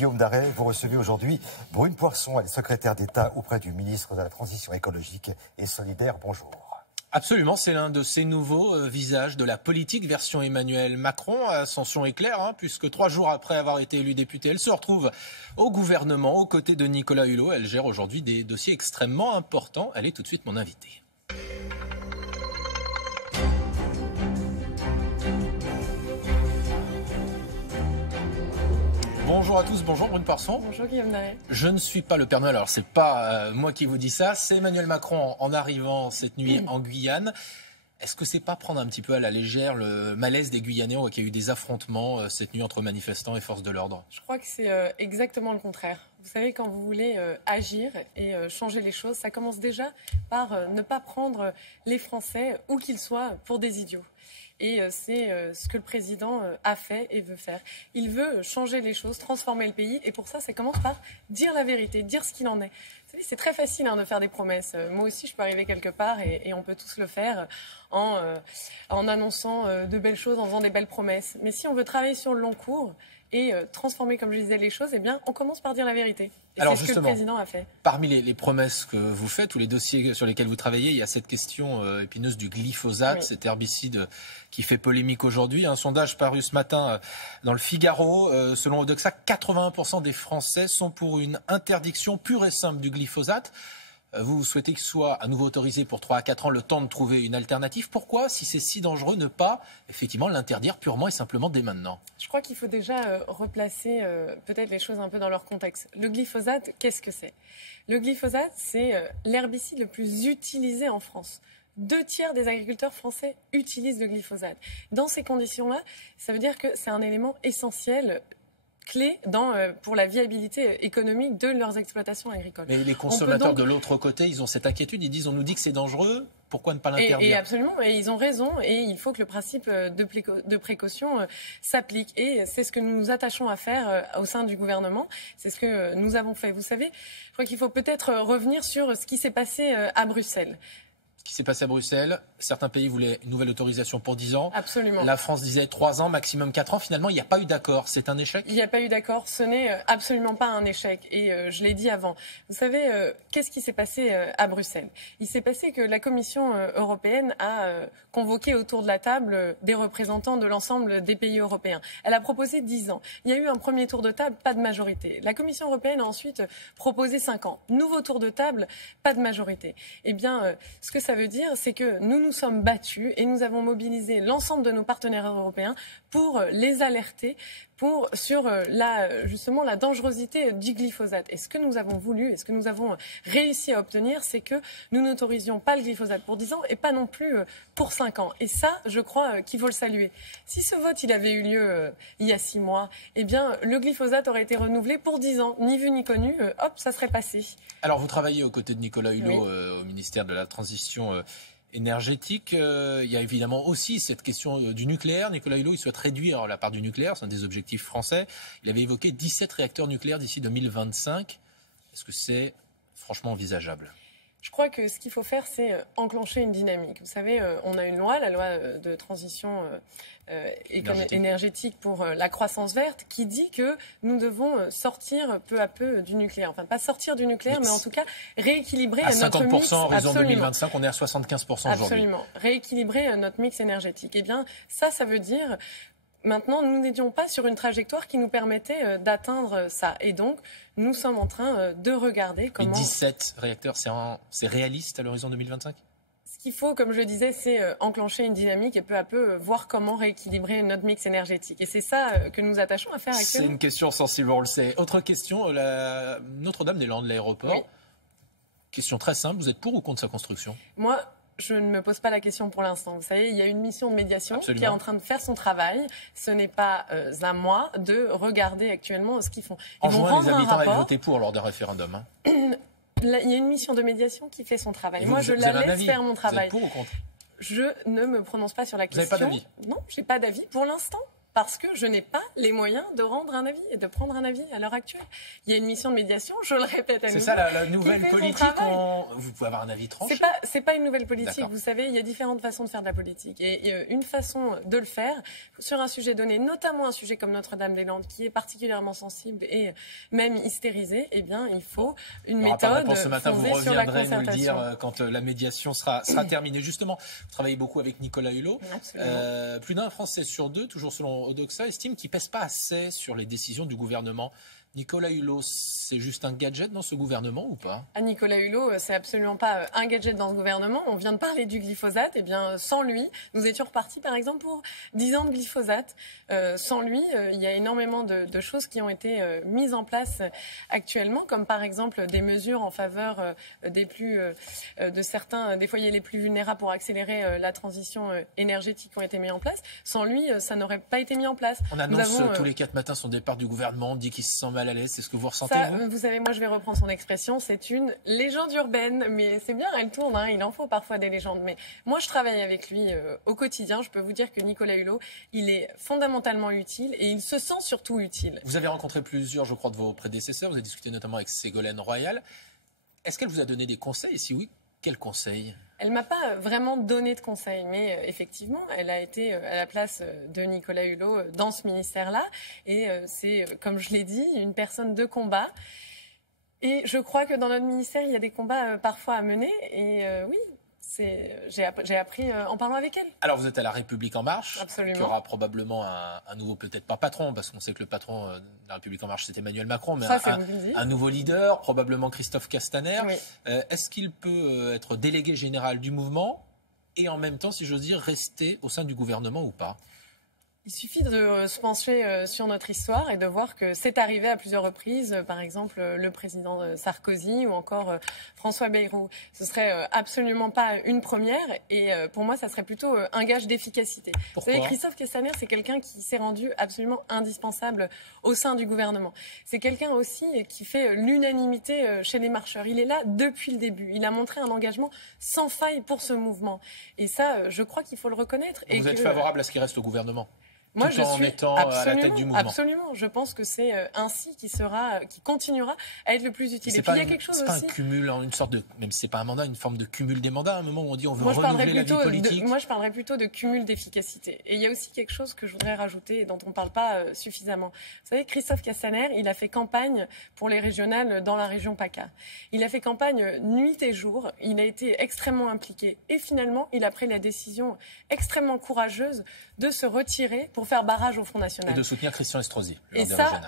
Guillaume Darey, vous recevez aujourd'hui Brune Poirson, elle est secrétaire d'État auprès du ministre de la Transition écologique et solidaire. Bonjour. Absolument, c'est l'un de ces nouveaux visages de la politique version Emmanuel Macron. Ascension est claire, puisque 3 jours après avoir été élue députée, elle se retrouve au gouvernement, aux côtés de Nicolas Hulot. Elle gère aujourd'hui des dossiers extrêmement importants. Elle est tout de suite mon invitée. Bonjour à tous, bonjour Brune Poirson. Bonjour Guillaume Darey. Je ne suis pas le Père Noël, alors c'est pas moi qui vous dis ça, c'est Emmanuel Macron en arrivant cette nuit en Guyane. Est-ce que c'est pas prendre un petit peu à la légère le malaise des Guyanais? On voit qu'il y a eu des affrontements cette nuit entre manifestants et forces de l'ordre. Je crois que c'est exactement le contraire. Vous savez, quand vous voulez agir et changer les choses, ça commence déjà par ne pas prendre les Français, où qu'ils soient, pour des idiots. Et c'est ce que le président a fait et veut faire. Il veut changer les choses, transformer le pays. Et pour ça, ça commence par dire la vérité, dire ce qu'il en est. Vous savez, c'est très facile de faire des promesses. Moi aussi, je peux arriver quelque part et on peut tous le faire en annonçant de belles choses, en faisant des belles promesses. Mais si on veut travailler sur le long cours et transformer, comme je disais, les choses, eh bien, on commence par dire la vérité. Et c'est ce que le président a fait. Parmi les promesses que vous faites, ou les dossiers sur lesquels vous travaillez, il y a cette question épineuse du glyphosate, oui. Cet herbicide qui fait polémique aujourd'hui. Un sondage paru ce matin dans le Figaro, selon Odoxa, 81% des Français sont pour une interdiction pure et simple du glyphosate. Vous souhaitez qu'il soit à nouveau autorisé pour 3 à 4 ans, le temps de trouver une alternative. Pourquoi, si c'est si dangereux, ne pas effectivement l'interdire purement et simplement dès maintenant? Je crois qu'il faut déjà replacer peut-être les choses un peu dans leur contexte. Le glyphosate, qu'est-ce que c'est? Le glyphosate, c'est l'herbicide le plus utilisé en France. 2 tiers des agriculteurs français utilisent le glyphosate. Dans ces conditions-là, ça veut dire que c'est un élément essentiel, clé pour la viabilité économique de leurs exploitations agricoles. Mais les consommateurs de l'autre côté, ils ont cette inquiétude, ils disent on nous dit que c'est dangereux, pourquoi ne pas l'interdire? Et absolument, et ils ont raison, et il faut que le principe de précaution s'applique. Et c'est ce que nous nous attachons à faire au sein du gouvernement, c'est ce que nous avons fait. Vous savez, je crois qu'il faut peut-être revenir sur ce qui s'est passé à Bruxelles. Ce qui s'est passé à Bruxelles, certains pays voulaient une nouvelle autorisation pour 10 ans. Absolument. La France disait 3 ans, maximum 4 ans. Finalement, il n'y a pas eu d'accord. C'est un échec? Il n'y a pas eu d'accord. Ce n'est absolument pas un échec. Et je l'ai dit avant. Vous savez, qu'est-ce qui s'est passé à Bruxelles? Il s'est passé que la Commission européenne a convoqué autour de la table des représentants de l'ensemble des pays européens. Elle a proposé 10 ans. Il y a eu un premier tour de table, pas de majorité. La Commission européenne a ensuite proposé 5 ans. Nouveau tour de table, pas de majorité. Eh bien, ce que ça veut dire, c'est que nous nous sommes battus et nous avons mobilisé l'ensemble de nos partenaires européens pour les alerter sur justement la dangerosité du glyphosate. Et ce que nous avons voulu et ce que nous avons réussi à obtenir, c'est que nous n'autorisions pas le glyphosate pour 10 ans et pas non plus pour 5 ans. Et ça, je crois qu'il faut le saluer. Si ce vote il avait eu lieu il y a 6 mois, eh bien, le glyphosate aurait été renouvelé pour 10 ans. Ni vu ni connu, hop, ça serait passé. Alors, vous travaillez aux côtés de Nicolas Hulot au ministère de la Transition énergétique. Il y a évidemment aussi cette question du nucléaire. Nicolas Hulot, il souhaite réduire la part du nucléaire, c'est un des objectifs français. Il avait évoqué 17 réacteurs nucléaires d'ici 2025. Est-ce que c'est franchement envisageable? Je crois que ce qu'il faut faire, c'est enclencher une dynamique. Vous savez, on a une loi, la loi de transition énergétique pour la croissance verte, qui dit que nous devons sortir peu à peu du nucléaire. Enfin, pas sortir du nucléaire, mais en tout cas rééquilibrer notre mix. À 50% en horizon 2025, on est à 75% aujourd'hui. Absolument. Rééquilibrer notre mix énergétique. Eh bien, ça veut dire... Maintenant, nous n'étions pas sur une trajectoire qui nous permettait d'atteindre ça. Et donc, nous sommes en train de regarder comment... Et 17 réacteurs, c'est réaliste à l'horizon 2025 ? Ce qu'il faut, comme je le disais, c'est enclencher une dynamique et peu à peu voir comment rééquilibrer notre mix énergétique. Et c'est ça que nous attachons à faire actuellement. C'est une question sensible, on le sait. Autre question, Notre-Dame-des-Landes, l'aéroport. Oui. Question très simple, vous êtes pour ou contre sa construction ? Moi, je ne me pose pas la question pour l'instant. Vous savez, il y a une mission de médiation qui est en train de faire son travail. Ce n'est pas à moi de regarder actuellement ce qu'ils font. En juin, les habitants avaient voté pour lors d'un référendum. Il y a une mission de médiation qui fait son travail. Moi, je la laisse faire mon travail. Vous êtes pour ou contre ? Je ne me prononce pas sur la question. Vous n'avez pas d'avis ? Non, je n'ai pas d'avis pour l'instant. parce que je n'ai pas les moyens de rendre un avis et de prendre un avis à l'heure actuelle. Il y a une mission de médiation, je le répète à nouveau. C'est ça la nouvelle politique. Vous pouvez avoir un avis tranché. C'est pas une nouvelle politique. Vous savez, il y a différentes façons de faire de la politique. Et une façon de le faire sur un sujet donné, notamment un sujet comme Notre-Dame-des-Landes, qui est particulièrement sensible et même hystérisé, eh bien, il faut une méthode pour ce matin, fondée sur la concertation. Vous reviendrez nous le dire quand la médiation sera terminée. Justement, vous travaillez beaucoup avec Nicolas Hulot. Plus d'un Français sur deux, toujours selon Odoxa, estime qu'il ne pèse pas assez sur les décisions du gouvernement. Nicolas Hulot, c'est juste un gadget dans ce gouvernement ou pas? Nicolas Hulot, c'est absolument pas un gadget dans ce gouvernement. On vient de parler du glyphosate. Eh bien, sans lui, nous étions repartis, par exemple, pour 10 ans de glyphosate. Sans lui, il y a énormément de choses qui ont été mises en place actuellement, comme par exemple des mesures en faveur de certains des foyers les plus vulnérables pour accélérer la transition énergétique qui ont été mises en place. Sans lui, ça n'aurait pas été mis en place. On annonce tous les 4 matins son départ du gouvernement, on dit qu'il se sent mal à l'aise. C'est ce que vous ressentez, vous savez, moi je vais reprendre son expression, c'est une légende urbaine, mais c'est bien, elle tourne, il en faut parfois des légendes. Mais moi je travaille avec lui au quotidien, je peux vous dire que Nicolas Hulot, il est fondamentalement utile et il se sent surtout utile. Vous avez rencontré plusieurs, je crois, de vos prédécesseurs, vous avez discuté notamment avec Ségolène Royal. Est-ce qu'elle vous a donné des conseils? Et si oui, quels conseils? Elle ne m'a pas vraiment donné de conseils, mais effectivement, elle a été à la place de Nicolas Hulot dans ce ministère-là. Et c'est, comme je l'ai dit, une personne de combat. Et je crois que dans notre ministère, il y a des combats parfois à mener. Et oui, j'ai appris en parlant avec elle. Alors vous êtes à La République En Marche, absolument, qui aura probablement un nouveau, peut-être pas patron, parce qu'on sait que le patron de La République En Marche c'est Emmanuel Macron, mais un nouveau leader, probablement Christophe Castaner. Oui. Est-ce qu'il peut être délégué général du mouvement et en même temps, si j'ose dire, rester au sein du gouvernement ou pas? Il suffit de se pencher sur notre histoire et de voir que c'est arrivé à plusieurs reprises, par exemple le président Sarkozy ou encore François Bayrou. Ce serait absolument pas une première et pour moi, ça serait plutôt un gage d'efficacité. Vous savez, Christophe Castaner, c'est quelqu'un qui s'est rendu absolument indispensable au sein du gouvernement. C'est quelqu'un aussi qui fait l'unanimité chez les marcheurs. Il est là depuis le début. Il a montré un engagement sans faille pour ce mouvement. Et ça, je crois qu'il faut le reconnaître. Vous êtes favorable à ce qu'il reste au gouvernement? Moi, je suis étant à la tête du mouvement. Absolument. Je pense que c'est ainsi qui continuera à être le plus utile. Et puis il y a quelque chose aussi. C'est pas un cumul, une sorte de, même si c'est pas un mandat, une forme de cumul des mandats. À un moment où on dit on veut renouveler la vie politique. Moi, je parlerais plutôt de cumul d'efficacité. Et il y a aussi quelque chose que je voudrais rajouter et dont on ne parle pas suffisamment. Vous savez, Christophe Castaner, il a fait campagne pour les régionales dans la région PACA. Il a fait campagne nuit et jour. Il a été extrêmement impliqué. Et finalement, il a pris la décision extrêmement courageuse de se retirer pour faire barrage au Front National. Et de soutenir Christian Estrosi, et ça,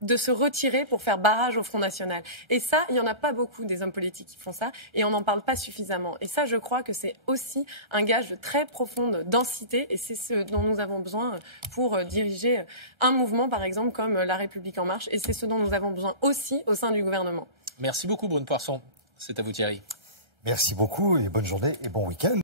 de se retirer pour faire barrage au Front National. Et ça, il n'y en a pas beaucoup des hommes politiques qui font ça, et on n'en parle pas suffisamment. Et ça, je crois que c'est aussi un gage de très profonde densité, et c'est ce dont nous avons besoin pour diriger un mouvement, par exemple, comme La République En Marche, et c'est ce dont nous avons besoin aussi au sein du gouvernement. Merci beaucoup, Brune Poirson. C'est à vous, Thierry. Merci beaucoup, et bonne journée, et bon week-end.